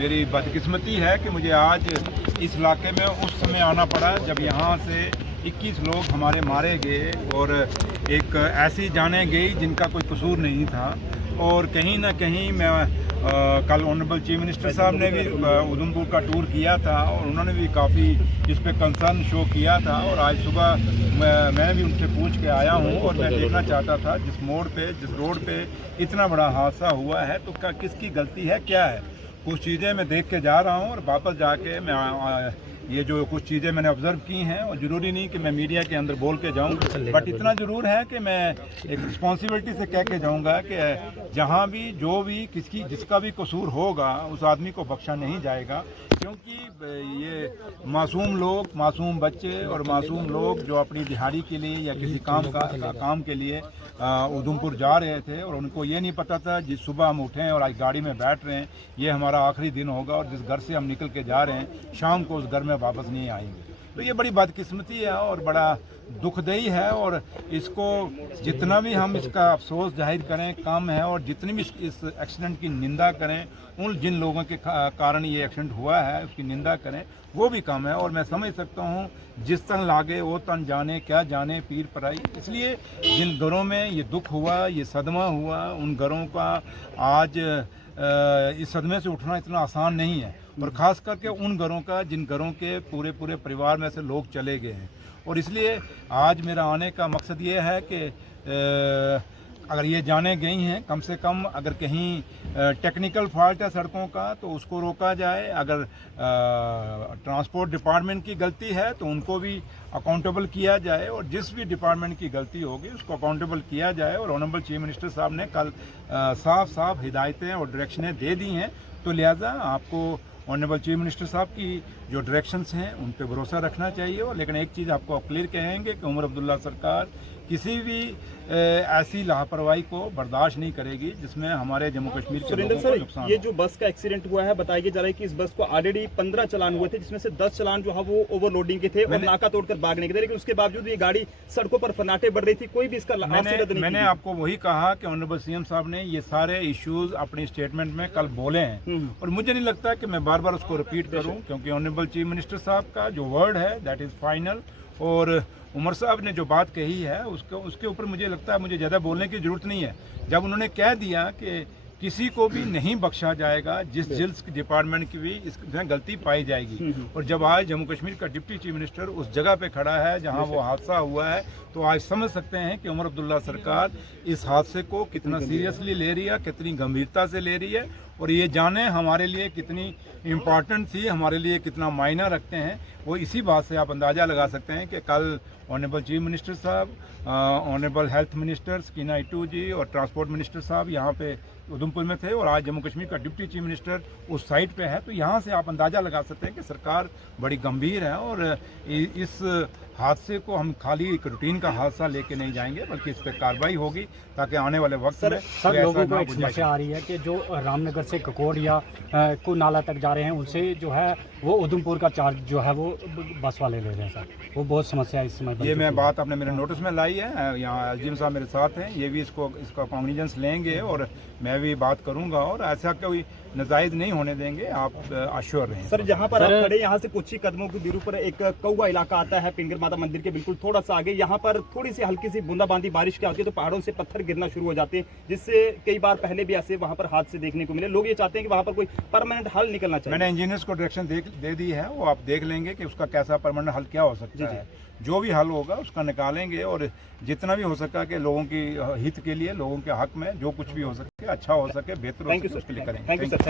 मेरी बदकिस्मती है कि मुझे आज इस इलाके में उस समय आना पड़ा जब यहाँ से 21 लोग हमारे मारे गए और एक ऐसी जानें गई जिनका कोई कसूर नहीं था। और कहीं ना कहीं मैं कल ऑनरेबल चीफ मिनिस्टर साहब ने भी उधमपुर का टूर किया था और उन्होंने भी काफ़ी इस पे कंसर्न शो किया था। और आज सुबह मैं भी उनसे पूछ के आया हूं और मैं देखना चाहता था जिस मोड़ पे, जिस रोड पे इतना बड़ा हादसा हुआ है तो किसकी गलती है, क्या है। कुछ चीज़ें मैं देख के जा रहा हूं और वापस जाके मैं ये जो कुछ चीज़ें मैंने ऑब्ज़र्व की हैं, और ज़रूरी नहीं कि मैं मीडिया के अंदर बोल के जाऊं, बट इतना ज़रूर है कि मैं एक रिस्पॉन्सिबिलिटी से कह के जाऊंगा कि जहां भी जो भी जिसका भी कसूर होगा उस आदमी को बख्शा नहीं जाएगा। क्योंकि ये मासूम लोग, मासूम बच्चे और मासूम लोग जो अपनी दिहाड़ी के लिए या किसी काम के लिए उधमपुर जा रहे थे और उनको ये नहीं पता था जिस सुबह हम उठें और आज गाड़ी में बैठ रहे हैं ये हमारा आखिरी दिन होगा और जिस घर से हम निकल के जा रहे हैं शाम को उस घर में वापस नहीं आएंगे। तो ये बड़ी बदकिस्मती है और बड़ा दुखदाई है। और इसको जितना भी हम इसका अफसोस जाहिर करें कम है, और जितनी भी इस एक्सीडेंट की निंदा करें, उन जिन लोगों के कारण ये एक्सीडेंट हुआ है उसकी निंदा करें, वो भी कम है। और मैं समझ सकता हूँ जिस तन लागे वो तन जाने, क्या जाने पीर पराई। इसलिए जिन घरों में ये दुख हुआ, ये सदमा हुआ, उन घरों का आज इस सदमे से उठना इतना आसान नहीं है। और ख़ास करके उन घरों का जिन घरों के पूरे परिवार में से लोग चले गए हैं। और इसलिए आज मेरा आने का मकसद ये है कि अगर ये जाने गई हैं, कम से कम अगर कहीं टेक्निकल फॉल्ट है सड़कों का तो उसको रोका जाए। अगर ट्रांसपोर्ट डिपार्टमेंट की गलती है तो उनको भी अकाउंटेबल किया जाए, और जिस भी डिपार्टमेंट की गलती होगी उसको अकाउंटेबल किया जाए। और ऑनरेबल चीफ मिनिस्टर साहब ने कल साफ हिदायतें और डायरेक्शनें दे दी हैं, तो लिहाजा आपको ऑनरेबल चीफ मिनिस्टर साहब की जो डायरेक्शंस हैं उन पे भरोसा रखना चाहिए। और लेकिन एक चीज़ आपको क्लियर कहेंगे कि उमर अब्दुल्ला सरकार किसी भी ऐसी लापरवाही को बर्दाश्त नहीं करेगी जिसमें हमारे जम्मू कश्मीर के लोगों को नुकसान। ये जो बस का एक्सीडेंट हुआ है, बताइए जरा कि इस बस को ऑलरेडी 15 चलान हुए थे जिसमें से 10 चलान जो है वो ओवरलोडिंग के थे और नाका तोड़कर भागने के थे, लेकिन उसके बावजूद ये गाड़ी सड़कों पर फर्राटे बढ़ रही थी, कोई भी इसका मैंने आपको वही कहा कि ऑनरेबल सीएम साहब ने ये सारे इश्यूज अपने स्टेटमेंट में कल बोले हैं और मुझे नहीं लगता कि मैं बार बार उसको रिपीट करूं, क्योंकि ऑनरेबल चीफ मिनिस्टर साहब का जो वर्ड है दैट इज फाइनल। और उमर साहब ने जो बात कही है उसके ऊपर मुझे लगता है मुझे ज़्यादा बोलने की ज़रूरत नहीं है। जब उन्होंने कह दिया कि किसी को भी नहीं बख्शा जाएगा जिस डिपार्टमेंट की भी इसमें गलती पाई जाएगी, और जब आज जम्मू कश्मीर का डिप्टी चीफ मिनिस्टर उस जगह पे खड़ा है जहां वो हादसा हुआ है, तो आज समझ सकते हैं कि उमर अब्दुल्ला सरकार इस हादसे को कितना सीरियसली ले रही है, कितनी गंभीरता से ले रही है। और ये जाने हमारे लिए कितनी इम्पॉर्टेंट थी, हमारे लिए कितना मायना रखते हैं, वो इसी बात से आप अंदाज़ा लगा सकते हैं कि कल ऑनरेबल चीफ मिनिस्टर साहब, ऑनरेबल हेल्थ मिनिस्टर स्कीना इटू जी और ट्रांसपोर्ट मिनिस्टर साहब यहाँ पे उधमपुर में थे, और आज जम्मू कश्मीर का डिप्टी चीफ मिनिस्टर उस साइट पे है। तो यहाँ से आप अंदाज़ा लगा सकते हैं कि सरकार बड़ी गंभीर है और इस हादसे को हम खाली एक रूटीन का हादसा लेके नहीं जाएंगे, बल्कि इस पर कार्रवाई होगी ताकि आने वाले वक्त में सर लोगों को एक समस्या आ रही है कि जो रामनगर से ककोड़ या को नाला तक जा रहे हैं उनसे जो है वो उधमपुर का चार्ज जो है वो बस वाले ले रहे हैं सर, वो बहुत समस्या इस समय। ये मैं बात आपने मेरे नोटिस में लाई है, यहाँ एसडीएम साहब मेरे साथ हैं, ये भी इसका कॉग्निजेंस लेंगे और मैं भी बात करूंगा और ऐसा कोई नजायज नहीं होने देंगे, आप आश्योर रहें। सर जहाँ पर आप खड़े यहाँ से कुछ ही कदमों की दूरी पर एक कौवा इलाका आता है, पिंगर माता मंदिर के बिल्कुल थोड़ा सा आगे, यहाँ पर थोड़ी सी हल्की सी बूंदाबांदी बारिश की आती है तो पहाड़ों से पत्थर गिरना शुरू हो जाते हैं, जिससे कई बार पहले भी ऐसे वहाँ पर हादसे देखने को मिले। लोग ये चाहते हैं कि वहाँ पर कोई परमानेंट हल निकलना चाहिए। मैंने इंजीनियर्स को डायरेक्शन दे दी है, वो आप देख लेंगे कि उसका कैसा परमानेंट हल क्या हो सकता है। जो भी हल होगा उसका निकालेंगे और जितना भी हो सका कि लोगों की हित के लिए, लोगों के हक में जो कुछ भी हो सके, अच्छा हो सके, बेहतर हो सके, उसके लिए करेंगे। Thank you sir.